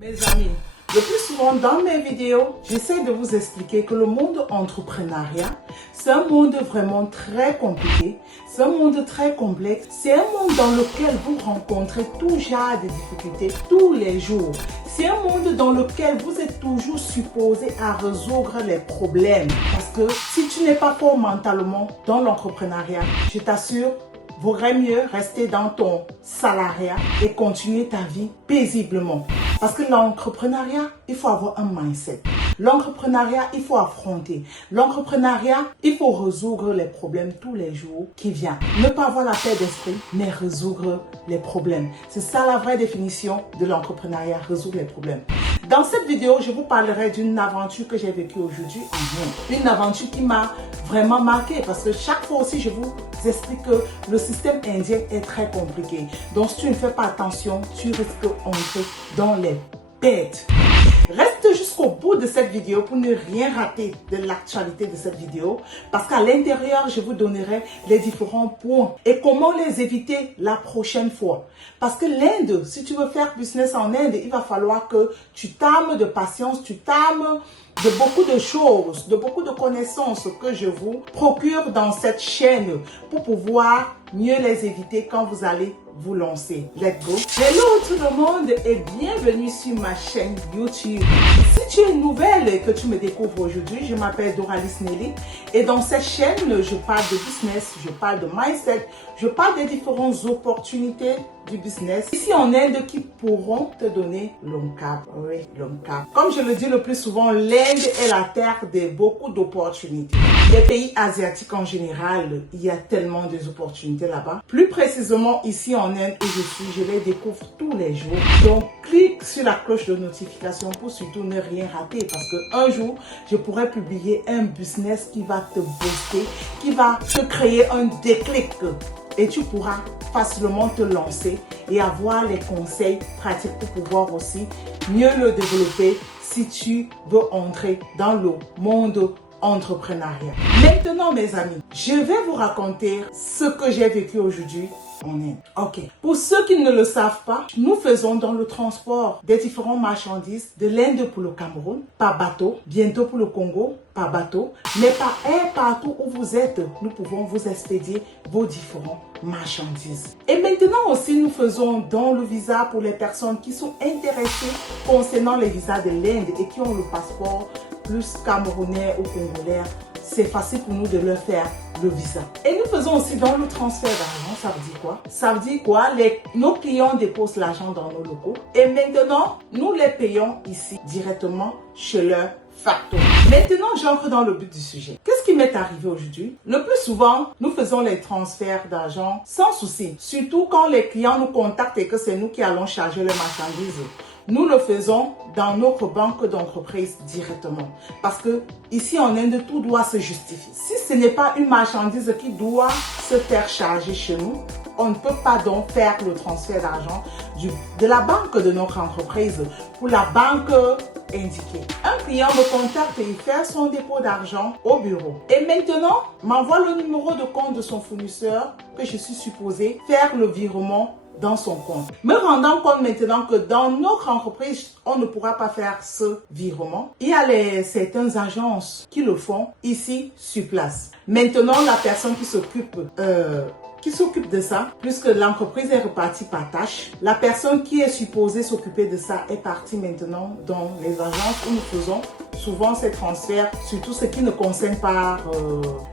Mes amis, le plus souvent dans mes vidéos, j'essaie de vous expliquer que le monde entrepreneuriat, c'est un monde vraiment très compliqué, c'est un monde très complexe, c'est un monde dans lequel vous rencontrez tout genre de difficultés tous les jours. C'est un monde dans lequel vous êtes toujours supposé à résoudre les problèmes. Parce que si tu n'es pas fort mentalement dans l'entrepreneuriat, je t'assure, vaudrait mieux rester dans ton salariat et continuer ta vie paisiblement. Parce que l'entrepreneuriat, il faut avoir un mindset. L'entrepreneuriat, il faut affronter. L'entrepreneuriat, il faut résoudre les problèmes tous les jours qui viennent. Ne pas avoir la paix d'esprit, mais résoudre les problèmes. C'est ça la vraie définition de l'entrepreneuriat, résoudre les problèmes. Dans cette vidéo, je vous parlerai d'une aventure que j'ai vécue aujourd'hui en Inde. Une aventure qui m'a vraiment marqué parce que chaque fois aussi, je vous explique que le système indien est très compliqué. Donc, si tu ne fais pas attention, tu risques d'entrer dans les bêtes. Reste jusqu'au bout de cette vidéo pour ne rien rater de l'actualité de cette vidéo parce qu'à l'intérieur, je vous donnerai les différents points et comment les éviter la prochaine fois. Parce que l'Inde, si tu veux faire business en Inde, il va falloir que tu t'armes de patience, tu t'armes de beaucoup de choses, de beaucoup de connaissances que je vous procure dans cette chaîne pour pouvoir mieux les éviter quand vous allez vous lancer. Let's go! Hello tout le monde et bienvenue sur ma chaîne YouTube. Si tu es nouvelle et que tu me découvres aujourd'hui, je m'appelle Doralis Nelly et dans cette chaîne, je parle de business, je parle de mindset, je parle des différentes opportunités du business ici en Inde qui pourront te donner l'ONCAP. Oui, l'ONCAP. Comme je le dis le plus souvent, l'Inde est la terre de beaucoup d'opportunités. Les pays asiatiques en général, il y a tellement d'opportunités là-bas. Plus précisément ici en Inde où je suis, je les découvre tous les jours. Donc, clique sur la cloche de notification pour surtout ne rien rater parce qu'un jour, je pourrais publier un business qui va te booster, qui va te créer un déclic. Et tu pourras facilement te lancer et avoir les conseils pratiques pour pouvoir aussi mieux le développer si tu veux entrer dans le monde entrepreneuriat. Maintenant, mes amis, je vais vous raconter ce que j'ai vécu aujourd'hui en Inde. Ok. Pour ceux qui ne le savent pas, nous faisons dans le transport des différentes marchandises de l'Inde pour le Cameroun, par bateau, bientôt pour le Congo, par bateau, mais par air partout où vous êtes, nous pouvons vous expédier vos différentes marchandises. Et maintenant aussi, nous faisons dans le visa pour les personnes qui sont intéressées concernant les visas de l'Inde et qui ont le passeport plus camerounais ou congolais. C'est facile pour nous de leur faire le visa. Et nous faisons aussi dans le transfert d'argent. Ça veut dire quoi? Ça veut dire quoi? Nos clients déposent l'argent dans nos locaux et maintenant, nous les payons ici directement chez leur facteur. Maintenant, j'entre dans le but du sujet. Qu'est-ce qui m'est arrivé aujourd'hui? Le plus souvent, nous faisons les transferts d'argent sans souci. Surtout quand les clients nous contactent et que c'est nous qui allons charger les marchandises. Nous le faisons dans notre banque d'entreprise directement. Parce que ici en Inde, tout doit se justifier. Si ce n'est pas une marchandise qui doit se faire charger chez nous, on ne peut pas donc faire le transfert d'argent de la banque de notre entreprise pour la banque indiquée. Un client me contacte et il fait son dépôt d'argent au bureau. Et maintenant, m'envoie le numéro de compte de son fournisseur que je suis supposé faire le virement dans son compte. Me rendant compte maintenant que dans notre entreprise, on ne pourra pas faire ce virement. Il y a certaines agences qui le font ici sur place. Maintenant, la personne qui s'occupe de ça, puisque l'entreprise est repartie par tâche, la personne qui est supposée s'occuper de ça est partie maintenant dans les agences où nous faisons souvent ces transferts, surtout ce qui ne concerne pas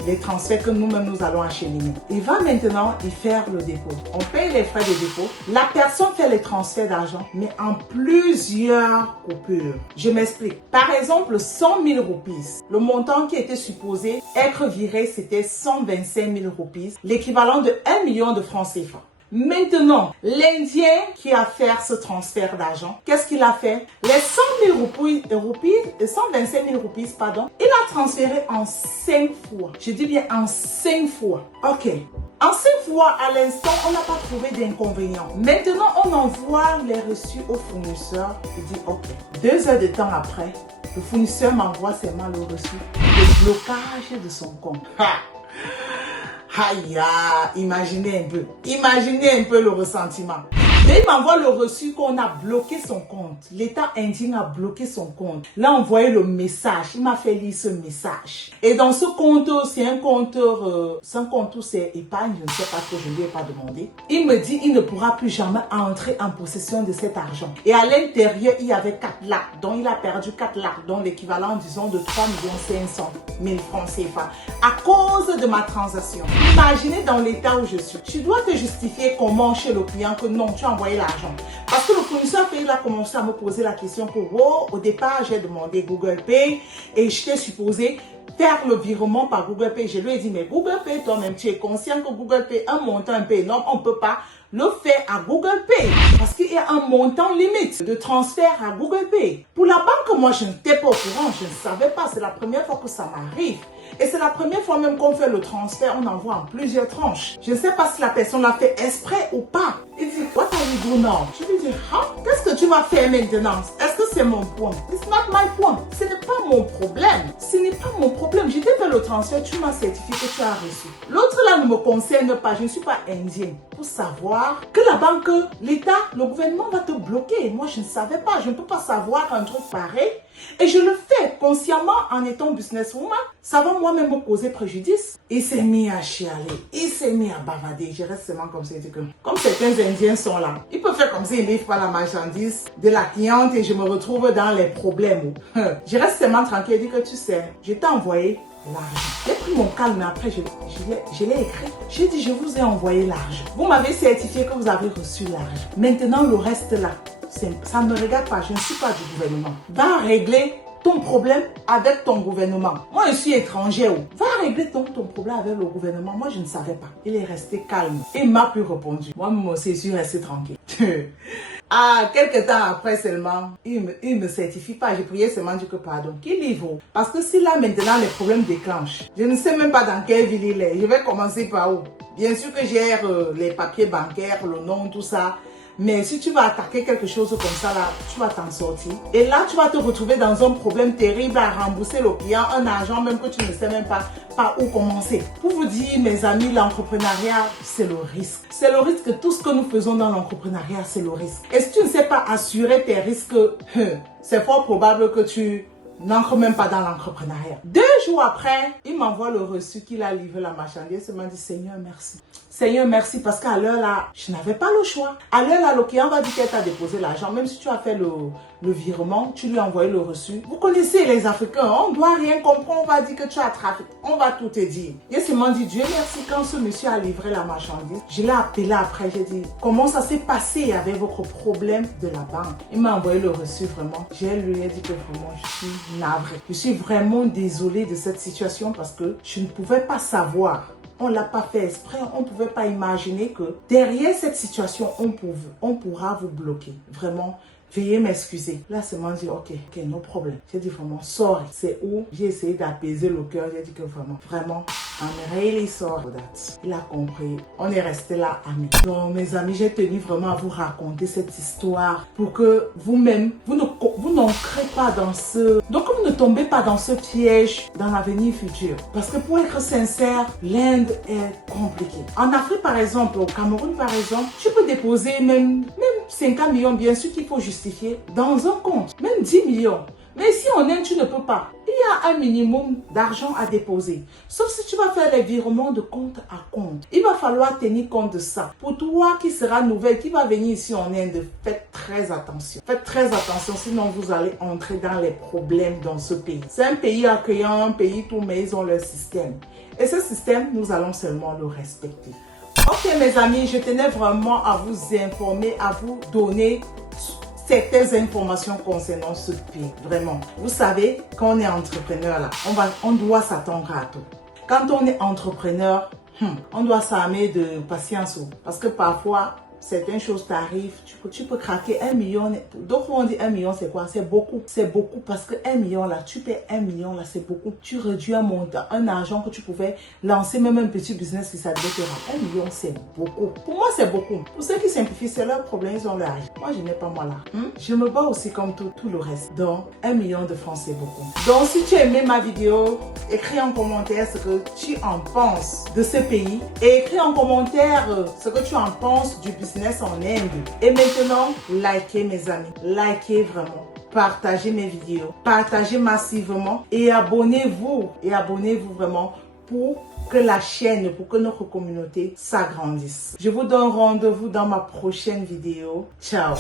les transferts que nous-mêmes nous allons acheminer. Il va maintenant y faire le dépôt. On paye les frais de dépôt. La personne fait les transferts d'argent, mais en plusieurs coupures. Je m'explique. Par exemple, 100 000 roupies. Le montant qui était supposé être viré, c'était 125 000 roupies, l'équivalent de 1 million de francs CFA. Maintenant, l'Indien qui a fait ce transfert d'argent, qu'est-ce qu'il a fait? Les 100 000 125 000 roupies, pardon, il a transféré en 5 fois. Je dis bien en 5 fois. Ok. En 5 fois, à l'instant, on n'a pas trouvé d'inconvénient. Maintenant, on envoie les reçus au fournisseur. Il dit, ok. 2 heures de temps après, le fournisseur m'envoie seulement le reçu. Le blocage de son compte. Ha! Aïe, imaginez un peu le ressentiment. Dès Et il m'envoie le reçu qu'on a bloqué son compte. L'État indien a bloqué son compte. Là, on voyait le message. Il m'a fait lire ce message. Et dans ce compte, c'est un compte où c'est épargne, je ne sais pas trop, je ne lui ai pas demandé. Il me dit il ne pourra plus jamais entrer en possession de cet argent. Et à l'intérieur, il y avait 4 lacs. Donc, il a perdu 4 lacs, donc l'équivalent, disons, de 3 500 000 francs CFA à cause de ma transaction. Imaginez dans l'état où je suis. Tu dois te justifier comment chez le client que non, tu as envoyé l'argent. Parce que le fournisseur il a commencé à me poser la question que, wow, au départ, j'ai demandé Google Pay et je t'ai supposé faire le virement par Google Pay. Je lui ai dit, mais Google Pay, toi-même, tu es conscient que Google Pay, un montant un peu énorme, on ne peut pas le faire à Google Pay. Parce qu'il y a un montant limite de transfert à Google Pay. Pour la banque, moi, je n'étais pas au courant, je ne savais pas. C'est la première fois que ça m'arrive. Et c'est la première fois même qu'on fait le transfert, on envoie en plusieurs tranches. Je ne sais pas si la personne l'a fait exprès ou pas. Il dit, what are you doing now? Je lui dis, qu'est-ce que tu vas faire maintenant? Est-ce que c'est mon point? It's not my point. Ce n'est pas mon problème. Ce n'est pas mon problème. Je t'ai fait le transfert, tu m'as certifié que tu as reçu. L'autre là ne me concerne pas, je ne suis pas indienne. Pour savoir que la banque, l'État, le gouvernement va te bloquer. Moi, je ne savais pas. Je ne peux pas savoir un truc pareil. Et je le fais consciemment en étant businesswoman. Ça va moi-même me causer préjudice. Il s'est mis à chialer. Il s'est mis à bavader. Je reste seulement comme ça. Comme certains Indiens sont là. Ils peuvent faire comme ça. Ils ne livrent pas la marchandise de la cliente et je me retrouve dans les problèmes. Je reste seulement tranquille. Il dit que tu sais, je t'ai envoyé l'argent. J'ai pris mon calme et après je l'ai écrit. J'ai dit je vous ai envoyé l'argent. Vous m'avez certifié que vous avez reçu l'argent. Maintenant le reste là, ça ne me regarde pas. Je ne suis pas du gouvernement. Va régler ton problème avec ton gouvernement. Moi je suis étrangère. Va régler ton problème avec le gouvernement. Moi je ne savais pas. Il est resté calme. Et il m'a plus répondu. Moi aussi je suis resté tranquille. Quelques temps après seulement, il me certifie pas. J'ai prié seulement Dieu que pardon. Qu'il livre. Parce que si là maintenant les problèmes déclenchent, je ne sais même pas dans quelle ville il est. Je vais commencer par où? Bien sûr que j'ai les papiers bancaires, le nom, tout ça. Mais si tu vas attaquer quelque chose comme ça, là, tu vas t'en sortir. Et là, tu vas te retrouver dans un problème terrible à rembourser le client, un argent même que tu ne sais même pas par où commencer. Pour vous dire, mes amis, l'entrepreneuriat, c'est le risque. C'est le risque. Tout ce que nous faisons dans l'entrepreneuriat, c'est le risque. Et si tu ne sais pas assurer tes risques, c'est fort probable que tu n'entre même pas dans l'entrepreneuriat. 2 jours après, il m'envoie le reçu qu'il a livré la marchandise. Il m'a dit, Seigneur, merci. Seigneur, merci, parce qu'à l'heure là, je n'avais pas le choix. À l'heure là, le client va dire qu'elle t'a déposé l'argent. Même si tu as fait le virement, tu lui as envoyé le reçu. Vous connaissez les Africains, on ne doit rien comprendre. On va dire que tu as trafiqué. On va tout te dire. Il seulement dit, Dieu merci, quand ce monsieur a livré la marchandise, je l'ai appelé après. J'ai dit, comment ça s'est passé avec votre problème de la banque? Il m'a envoyé le reçu vraiment. Je lui ai dit que vraiment, je suis navrée. Je suis vraiment désolée de cette situation parce que je ne pouvais pas savoir. On ne l'a pas fait exprès, on ne pouvait pas imaginer que derrière cette situation, on pourra vous bloquer. Vraiment, veuillez m'excuser. Là, c'est moi dit, ok, no problème. J'ai dit vraiment, sorry. C'est où j'ai essayé d'apaiser le cœur. J'ai dit que vraiment, I'm really sorry for that. Il a compris. On est resté là, amis. Donc, mes amis, j'ai tenu vraiment à vous raconter cette histoire pour que vous-même, vous n'ancrez pas dans donc, vous ne tombez pas dans ce piège dans l'avenir futur. Parce que pour être sincère, l'Inde est compliquée. En Afrique, par exemple, au Cameroun, par exemple, tu peux déposer même 50 millions, bien sûr qu'il faut justifier, dans un compte. Même 10 millions. Mais ici en Inde, tu ne peux pas. Il y a un minimum d'argent à déposer. Sauf si tu vas faire les virements de compte à compte. Il va falloir tenir compte de ça. Pour toi qui sera nouvelle, qui va venir ici en Inde, faites très attention. Faites très attention, sinon vous allez entrer dans les problèmes dans ce pays. C'est un pays accueillant, un pays tout, mais ils ont leur système. Et ce système, nous allons seulement le respecter. Ok mes amis, je tenais vraiment à vous informer, à vous donner certaines informations concernant ce pays, vraiment. Vous savez, quand on est entrepreneur là, on doit s'attendre à tout. Quand on est entrepreneur, on doit s'armer de patience parce que parfois, certaines choses t'arrivent, tu peux craquer 1 million. D'autres on dit 1 million, c'est quoi? C'est beaucoup. C'est beaucoup parce que 1 million là, tu paies 1 million là, c'est beaucoup. Tu réduis un montant, un argent que tu pouvais lancer, même un petit business si ça devait te rendre. 1 million, c'est beaucoup. Pour moi, c'est beaucoup. Pour ceux qui simplifient, c'est leur problème, ils ont leur argent. Moi, je n'ai pas moi là. Je me bats aussi comme tout le reste. Donc, 1 million de francs, c'est beaucoup. Donc, si tu as aimé ma vidéo, écris en commentaire ce que tu en penses de ce pays et écris en commentaire ce que tu en penses du business business en Inde. Et maintenant, likez mes amis, likez vraiment. Partagez mes vidéos, partagez massivement et abonnez-vous vraiment pour que la chaîne, pour que notre communauté s'agrandisse. Je vous donne rendez-vous dans ma prochaine vidéo. Ciao!